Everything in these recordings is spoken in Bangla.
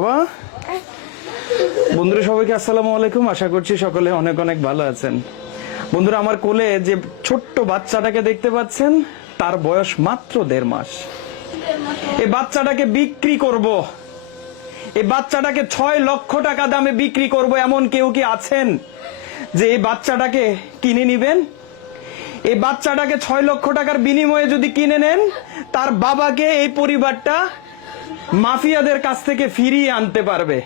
বাবা। বন্ধুরা সবাইকে আসসালামু আলাইকুম, আশা করছি সকলে অনেক অনেক ভালো আছেন। বন্ধুরা আমার কোলে যে ছোট্ট বাচ্চাটাকে দেখতে পাচ্ছেন, তার বয়স মাত্র 1.5 মাস। এই বাচ্চাটাকে বিক্রি করব, এই বাচ্চাটাকে 6 লক্ষ টাকা দামে বিক্রি করব, এমন কেউ কি আছেন যে এই বাচ্চাটাকে কিনে নিবেন? এই বাচ্চাটাকে 6 লক্ষ টাকার বিনিময়ে যদি কিনে নেন, তার বাবাকে এই পরিবারটা মাফিয়াদের কাছ থেকে ফিরিয়ে আনতে পারবে।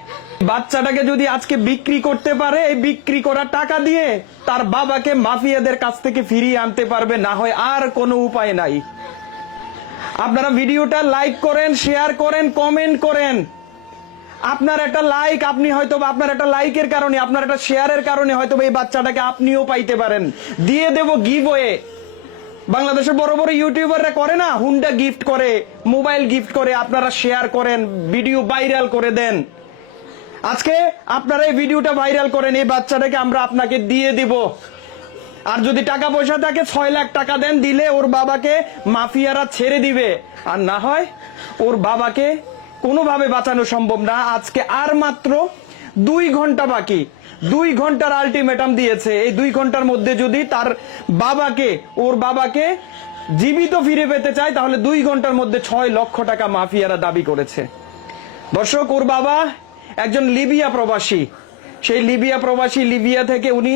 বাচ্চাটাকে যদি আজকে বিক্রি করতে পারে, এই বিক্রি করা টাকা দিয়ে তার বাবাকে মাফিয়াদের কাছ থেকে ফিরিয়ে আনতে পারবে, না হয় আর কোনো উপায় নাই। আপনারা ভিডিওটা লাইক করেন, শেয়ার করেন, কমেন্ট করেন। আপনার একটা লাইক, আপনি হয়তো আপনার একটা লাইকের কারণে, আপনার একটা শেয়ারের কারণে হয়তো এই বাচ্চাটাকে আপনিও পাইতে পারেন। দিয়ে দেব গিভওয়ে। বাংলাদেশের বড় বড় ইউটিউবাররা করে না, হুন্ডা গিফট করে, মোবাইল গিফট করে, আপনারা শেয়ার করেন, ভিডিও ভাইরাল করে দেন। আজকে আপনারা এই ভিডিওটা ভাইরাল করেন, এই বাচ্চাটাকে আমরা আপনাকে দিয়ে দিব। আর যদি টাকা পয়সা থাকে 6 লাখ টাকা দেন, দিলে ওর বাবাকে মাফিয়ারা ছেড়ে দিবে। আর না হয় ওর বাবাকে কোনোভাবে বাঁচানো সম্ভব না। আজকে আর মাত্র 2 ঘন্টা বাকি, 2 ঘন্টার আলটিমেটাম দিয়েছে। এই 2 ঘন্টার মধ্যে যদি তার বাবাকে, ওর বাবাকে জীবিত ফিরে পেতে চায়, তাহলে 2 ঘন্টার মধ্যে 6 লক্ষ টাকা মাফিয়ারা দাবি করেছে। দর্শক, ওর বাবা একজন লিবিয়া প্রবাসী। সেই লিবিয়া প্রবাসী, লিবিয়া থেকে উনি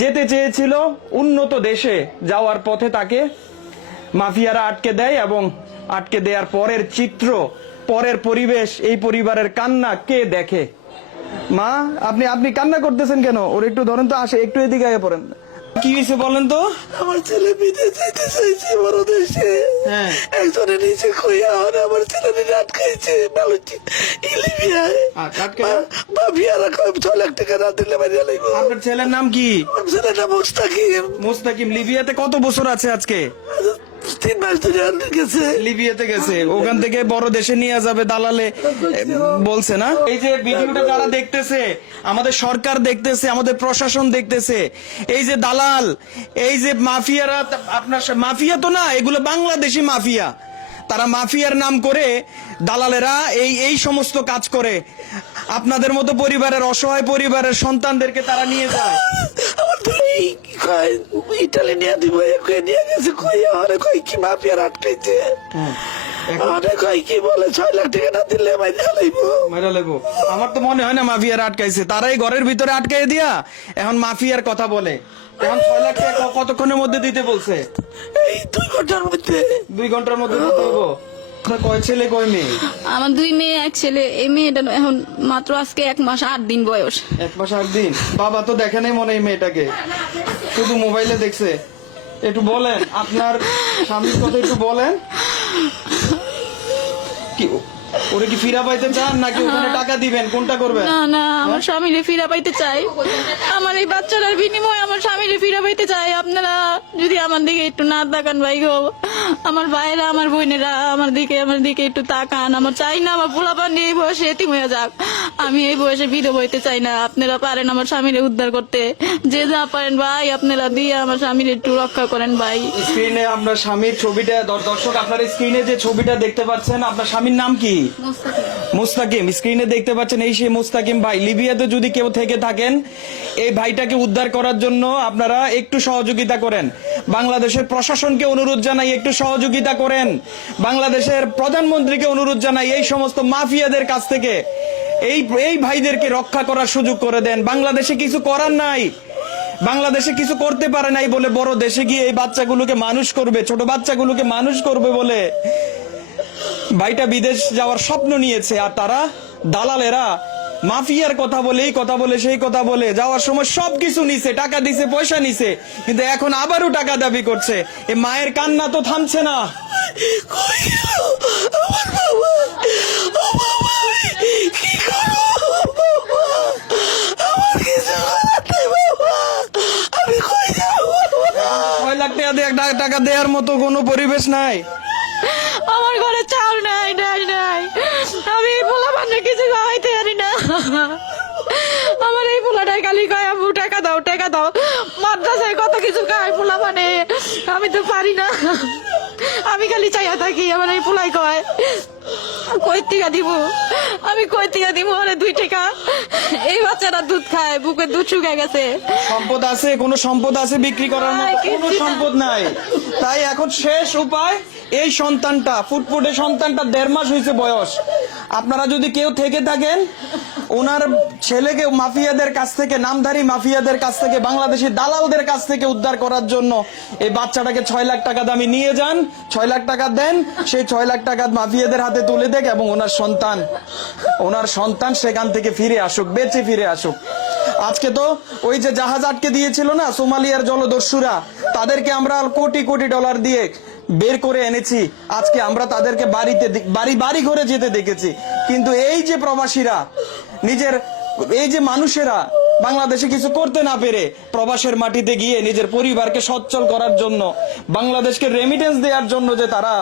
যেতে চেয়েছিল উন্নত দেশে, যাওয়ার পথে তাকে মাফিয়ারা আটকে দেয়, এবং আটকে দেওয়ার পরের চিত্র, পরের পরিবেশ, এই পরিবারের কান্না কে দেখে? মা, আপনি কান্না করতেছেন কেন? ওর একটু ধরেন তো, আসে একটু এদিকে আগে পড়েন। কি হয়েছে বলেন তো? আমার ছেলে বিদেশ যেতে চাইছে, বড় দেশে। হ্যাঁ, একজনের নিচে কইয়া আমার ছেলে আটকাইছে লিবিয়ায়। মাফিয়ারা কয় 6 লাখ টাকা না দিলে মারিয়া লাগবে। আপনার ছেলের নাম কি? আমার ছেলেটা মুস্তাকিম। মুস্তাকিম লিবিয়াতে কত বছর আছে আজকে? 3 মাস ধরে গেছে, লিবিয়াতে গেছে। ওখান থেকে বড় দেশে নিয়ে যাবে দালালে বলছে না? এই যে ভিডিওটা যারা দেখতেছে, আমাদের সরকার দেখতেছে, আমাদের প্রশাসন দেখতেছে, এই যে দালাল, এই যে মাফিয়ারা, আপনার মাফিয়া তো না, এগুলো বাংলাদেশি মাফিয়া। তারা মাফিয়ার নাম করে দালালেরা এই সমস্ত কাজ করে। আপনাদের মতো পরিবারের, অসহায় পরিবারের সন্তানদেরকে তারা নিয়ে যায়। আমার ভাই কয় ইটালি নিয়ে দিব, নিয়ে গেছে কইয়া আরে কই কি মাফিয়ার আটকাইছে। কয় কি বলে 6 লাখ টাকা না দিলে মাইরা লাইবো। আমার তো মনে হয় না মাফিয়ার আটকাইছে, তারাই ঘরের ভিতরে আটকাই দিয়া এখন মাফিয়ার কথা বলে। এখন 6 লাখ টাকা কতক্ষণের মধ্যে দিতে বলছে? এই 2 ঘন্টার মধ্যে। 2 ঘন্টার মধ্যে দিতে হবো। আপনার কয় ছেলে কয় মেয়ে? আমার 2 মেয়ে, 1 ছেলে। এই মেয়েটা এখন মাত্র আজকে 1 মাস 8 দিন বয়স। 1 মাস 8 দিন। বাবা তো দেখে নাই মনে হয় মেয়েটাকে, শুধু মোবাইলে দেখছে। একটু বলেন আপনার স্বামীর কথা, একটু বলেন। কি ওরে কি ফিরা পাইতে চান, নাকি ওখানে টাকা দিবেন? কোনটা করবেন? না না, আমার স্বামীরে ফিরা পাইতে চাই। আমার এই বাচ্চাটার বিনিময়ে আমার স্বামীরে ফিরা পাইতে চাই। আপনারা যদি আমার দিকে একটু না তাকান ভাই গো, আমার ভাইরা, আমার বোনেরা আমার দিকে একটু তাকান। আমার চাই না আমার পোলাপান এই বয়সে এতিম হয়ে যাক। আমি এই বয়সে বিধবা হইতে চাই না। আপনারা পারেন আমার স্বামীরে উদ্ধার করতে, যে যা পারেন ভাই আপনারা দিয়ে আমার স্বামীর একটু রক্ষা করেন ভাই। স্ক্রিনে আপনার স্বামীর ছবিটা, দর্শক আপনার স্ক্রিনে যে ছবিটা দেখতে পাচ্ছেন, আপনার স্বামীর নাম কি? মুস্তাকিম। স্ক্রিনে দেখতে পাচ্ছেন, এই সেই মুস্তাকিম ভাই। লিবিয়াতে যদি কেউ থেকে থাকেন, এই ভাইটাকে উদ্ধার করার জন্য আপনারা একটু সহযোগিতা করেন। বাংলাদেশের প্রশাসনকে অনুরোধ জানাই, একটু সহযোগিতা করেন। বাংলাদেশের প্রধানমন্ত্রীকে অনুরোধ জানাই, এই সমস্ত মাফিয়াদের কাছ থেকে এই ভাইদেরকে রক্ষা করার সুযোগ করে দেন। বাংলাদেশে কিছু করার নাই, বাংলাদেশে কিছু করতে পারে নাই বলে বড় দেশে গিয়ে এই বাচ্চাগুলোকে মানুষ করবে, ছোট বাচ্চাগুলোকে মানুষ করবে বলে ভাইটা বিদেশ যাওয়ার স্বপ্ন নিয়েছে। আর তারা দালালেরা মাফিয়ার কথা বলে, এই কথা বলে, সেই কথা বলে, যাওয়ার সময় সবকিছু নিছে, টাকা দিছে, পয়সা নিছে, কিন্তু এখন আবারও টাকা দাবি করছে। এ মায়ের কান্না তো থামছে না। টাকা দেওয়ার মতো কোনো পরিবেশ নাই। আমার ঘরে চাল নাই, আমি পোলা মানে কিছু খাওয়াইতে পারি না। আমার এই পোলাটাই খালি কয় আম্মু টাকা দাও। মাদ্রাসায় কত কিছু খায় পোলা মানে, আমি তো পারি না। আমি খালি চাইয়া থাকি, আমার এই পোলাই কয় কই থেকে দিব, আমি কই থেকে দিব আরে 2 টাকা? এই বাচ্চাটা দুধ খায়, বুকে দুধ শুকিয়ে গেছে। সম্পদ আছে, কোনো সম্পদ আছে বিক্রি করার মতো? কোনো সম্পদ নাই। তাই এখন শেষ উপায়, এই সন্তানটা, ফুটফুটে সন্তানটা 1.5 মাস হয়েছে বয়স। আপনারা যদি কেউ থেকে থাকেন, ওনার ছেলেকে মাফিয়াদের কাছ থেকে, নামধারী মাফিয়াদের কাছ থেকে, বাংলাদেশি দালালদের কাছ থেকে উদ্ধার করার জন্য এই বাচ্চাটাকে 6 লাখ টাকা দামে নিয়ে যান, 6 লাখ টাকা দেন, সেই 6 লাখ টাকা মাফিয়াদের হাতে তুলে দেখ এবং ওনার সন্তান সেখান থেকে ফিরে আসুক, বেঁচে ফিরে আসুক। আজকে তো ওই যে জাহাজ আটকে দিয়েছিল না সোমালিয়ার জলদস্যুরা, তাদেরকে আমরা কোটি কোটি ডলার দিয়ে বের করে এনেছি। আজকে আমরা তাদেরকে বাড়ি ঘরে যেতে দেখেছি। কিন্তু এই যে প্রবাসীরা, এই যে মানুষেরা বাংলাদেশে কিছু করতে না পেরে প্রবাসের মাটিতে গিয়ে নিজের পরিবারকে সচ্ছল করার জন্য, বাংলাদেশকে রেমিটেন্স দেওয়ার জন্য যে তারা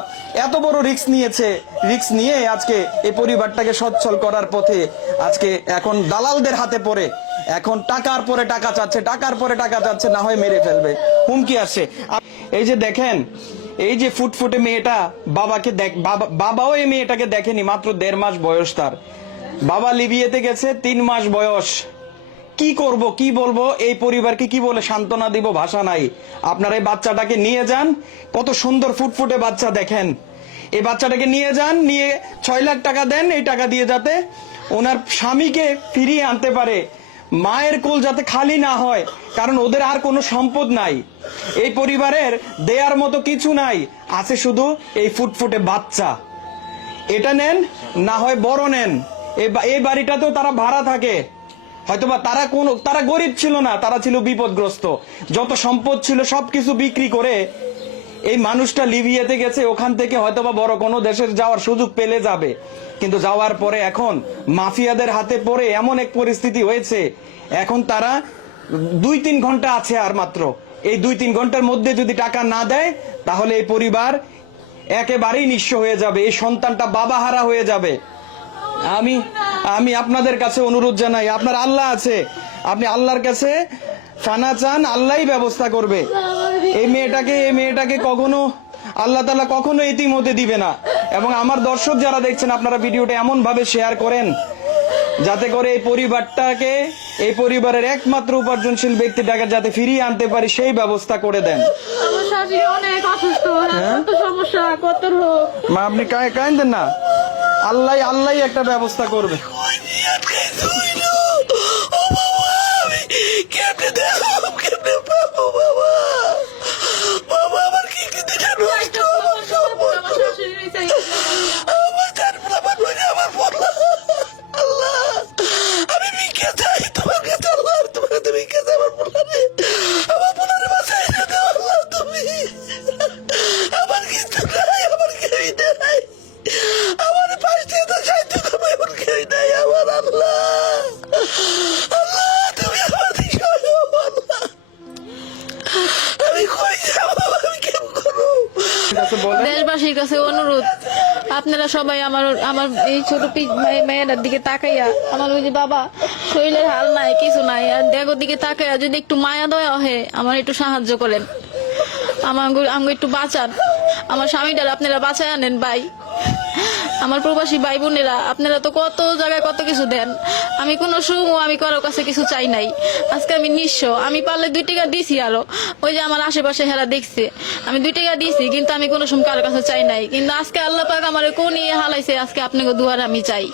এত বড় রিস্ক নিয়েছে, রিস্ক নিয়ে আজকে এই পরিবারটাকে সচ্ছল করার পথে আজকে এখন দালালদের হাতে পড়ে, এখন টাকার পরে টাকা চাচ্ছে, টাকার পরে টাকা চাচ্ছে, না হয় মেরে ফেলবে, হুমকি আসছে। এই যে দেখেন, এই যে ফুটফুটে মেয়েটা, বাবাও এই মেয়েটাকে দেখেনি, মাত্র 1.5 মাস বয়স তার। বাবা লিবিয়াতে গেছে, 3 মাস বয়স। কি করব, কি বলবো, এই পরিবারকে কি বলে সান্ত্বনা দিব, ভাষা নাই। আপনারা এই বাচ্চাটাকে নিয়ে যান, কত সুন্দর ফুটফুটে বাচ্চা দেখেন। এই বাচ্চাটাকে নিয়ে যান, নিয়ে 6 লাখ টাকা দেন, এই টাকা দিয়ে যাতে ওনার স্বামীকে ফিরিয়ে আনতে পারে, মায়ের কোল যাতে খালি না হয়, কারণ ওদের আর কোনো সম্পদ নাই। এই পরিবারের দেয়ার মতো কিছু নাই, আছে শুধু এই ফুটফুটে বাচ্চা। এটা নেন, না হয় বড় নেন। এই বাড়িটাতেও তারা ভাড়া থাকে, হয়তোবা তারা গরিব ছিল না, তারা ছিল বিপদগ্রস্ত। যত সম্পদ ছিল সবকিছু বিক্রি করে এই মানুষটা লিবিয়াতে গেছে, ওখান থেকে হয়তোবা বড় কোনো দেশের যাওয়ার সুযোগ পেলে যাবে, কিন্তু যাওয়ার পরে এখন মাফিয়াদের হাতে পড়ে এমন এক পরিস্থিতি হয়েছে, এখন তারা 2-3 ঘন্টা আছে আর মাত্র। এই 2-3 ঘন্টার মধ্যে যদি টাকা না দেয়, তাহলে এই পরিবার একেবারেই নিঃস্ব হয়ে যাবে, এই সন্তানটা বাবাহারা হয়ে যাবে। আমি আপনাদের কাছে অনুরোধ জানাই, আপনার আল্লাহ আছে, আপনি আল্লাহর কাছে ফানা চান, আল্লাহই ব্যবস্থা করবে। এই মেয়েটাকে কখনো আল্লাহ তাআলা কখনো এতিম হতে দিবে না। এবং আমার দর্শক যারা দেখছেন, আপনারা ভিডিওটা এমন ভাবে শেয়ার করেন যাতে করে এই পরিবারের একমাত্র উপার্জনশীল ব্যক্তিটাকে যাতে ফিরিয়ে আনতে পারি, সেই ব্যবস্থা করে দেন। আমার শাশুড়ি অনেক অসুস্থ, কত সমস্যা, কত রোগ। মা আপনি কাঁদেন না, আল্লাহ একটা ব্যবস্থা করবে। দেশবাসীর কাছে অনুরোধ, আপনারা সবাই আমার এই ছোট মেয়েটার দিকে তাকাইয়া, আমার ওই যে বাবা শরীরের হাল নাই, কিছু নাই, আর দেখোর দিকে তাকাইয়া যদি একটু মায়া দয়া হয়, আমার একটু সাহায্য করেন, আমার একটু বাঁচান। আমার স্বামীটার আপনারা বাঁচায় আনেন ভাই। আমার প্রবাসী ভাই বোনেরা, আপনারা তো কত জায়গায় কত কিছু দেন, আমি কোনো আমি কারোর কাছে কিছু চাই নাই। আজকে আমি নিঃস্ব, আমি পারলে 2 টাকা দিছি, আরো ওই যে আমার আশেপাশে হেরা দেখছে আমি 2 টাকা দিছি, কিন্তু আমি কোনো সময় কারোর কাছে চাই নাই। কিন্তু আজকে আল্লাহ পাক আমার কোন হালাইছে, আজকে আপনাকে দুয়ার আমি চাই,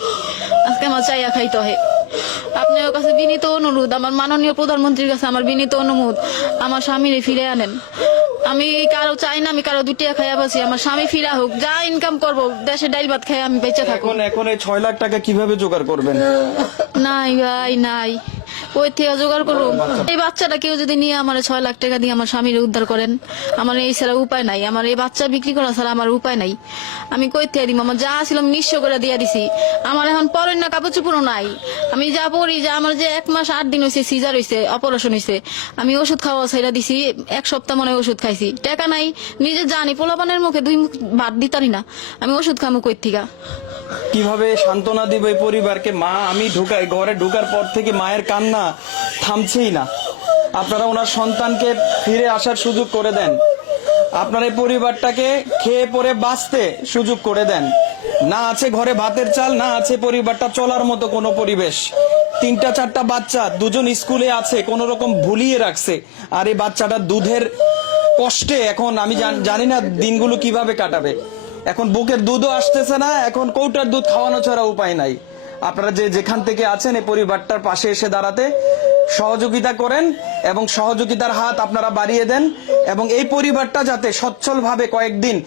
আজকে আমার চাইয়া খাইতে হয়। আপনার কাছে বিনীত অনুরোধ, আমার মাননীয় প্রধানমন্ত্রীর কাছে আমার বিনীত অনুরোধ, আমার স্বামীরে ফিরে আনেন। আমি কারো চাই না, আমি কারো 2 টাকা খাইয়া পাচ্ছি, আমার স্বামী ফিরা হোক, যা ইনকাম করবো দেশে ডাইল ভাত খাই আমি বেঁচে থাকবো। এখন এই 6 লাখ টাকা কিভাবে জোগাড় করবেন? নাই ভাই নাই, ওই থেকে জোগাড় করুন। এই বাচ্চাটা কেউ যদি নিয়ে আমার 6 লাখ টাকা দিয়ে আমার স্বামীর উদ্ধার করেন, আমার এই ছাড়া উপায় নাই, আমার এই বাচ্চা বিক্রি করা ছাড়া আমার উপায় নাই। আমি কই থেকে দিব, আমার যা ছিল আমি নিঃস্ব করে দিয়ে দিছি, আমার এখন পরের না কাপড় চোপড়ও নাই। আমি যা পড়ি, যে আমার যে 1 মাস 8 দিন হয়েছে সিজার হয়েছে, অপারেশন হয়েছে, আমি ওষুধ খাওয়া ছেড়ে দিছি, 1 সপ্তাহ মনে ওষুধ খাইছি, টাকা নাই, নিজে জানি পোলাপানের মুখে 2 মুখ ভাত দিতারি না, আমি ওষুধ খামু কই থেকে? কিভাবে সান্ত্বনা দিব এই পরিবারকে? মা, আমি ঘরে ঢোকার পর থেকে মায়ের কান্না থামছেই না। আপনারা ওনার সন্তানকে ফিরে আসার সুযোগ করে দেন, আপনার এই পরিবারটাকে খেয়ে পরে বাঁচতে সুযোগ করে দেন। না আছে ঘরে ভাতের চাল, না আছে পরিবারটা চলার মতো কোনো পরিবেশ। 3-4টা বাচ্চা, 2জন স্কুলে আছে, কোন রকম ভুলিয়ে রাখছে। আর এই বাচ্চাটা দুধের কষ্টে এখন আমি জানি না দিনগুলো কিভাবে কাটাবে। এখন বুকের দুধও আসতেছে না, এখন কৌটার দুধ খাওয়ানো ছাড়া উপায় নাই। আপনারা যে যেখান থেকে আছেন এই পরিবারটার পাশে এসে দাঁড়াতে সহযোগিতা করেন এবং সহযোগিতার হাত আপনারা বাড়িয়ে দেন, এবং এই পরিবারটা যাতে সচ্ছলভাবে কয়েকদিন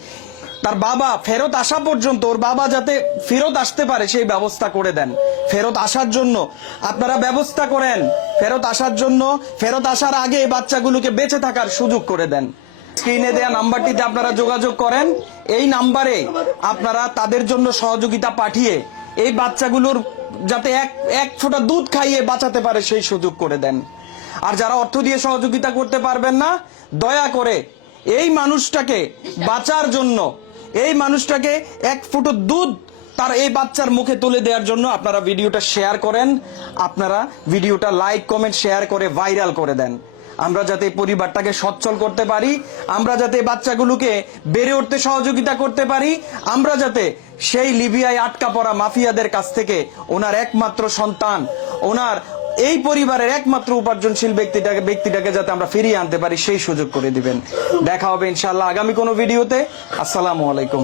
তার বাবা ফেরত আসা পর্যন্ত, ওর বাবা যাতে ফেরত আসতে পারে সেই ব্যবস্থা করে দেন। ফেরত আসার জন্য আপনারা ব্যবস্থা করেন, ফেরত আসার জন্য, ফেরত আসার আগে এই বাচ্চাগুলোকে বেঁচে থাকার সুযোগ করে দেন। স্ক্রিনে দেয়া নাম্বারটিতে আপনারা যোগাযোগ করেন, এই নাম্বারে আপনারা তাদের জন্য সহযোগিতা পাঠিয়ে এই বাচ্চাগুলোর যাতে এক ফোঁটা দুধ খাইয়ে বাঁচাতে পারে সেই সুযোগ করে দেন। আর যারা অর্থ দিয়ে সহযোগিতা করতে পারবেন না, দয়া করে এই মানুষটাকে বাঁচার জন্য, এই মানুষটাকে এক ফুটো দুধ তার এই বাচ্চার মুখে তুলে দেওয়ার জন্য আপনারা ভিডিওটা শেয়ার করেন, আপনারা ভিডিওটা লাইক কমেন্ট শেয়ার করে ভাইরাল করে দেন। আমরা যাতে এই পরিবারটাকে সচ্ছল করতে পারি, আমরা যাতে বাচ্চাগুলোকে বেড়ে উঠতে সহযোগিতা করতে পারি, আমরা যাতে সেই লিবিয়ায় আটকা পড়া মাফিয়াদের কাছ থেকে ওনার একমাত্র সন্তান, ওনার এই পরিবারের একমাত্র উপার্জনশীল ব্যক্তিটাকে যাতে আমরা ফিরিয়ে আনতে পারি সেই সুযোগ করে দিবেন। দেখা হবে ইনশাআল্লাহ আগামী কোনো ভিডিওতে। আসসালামু আলাইকুম।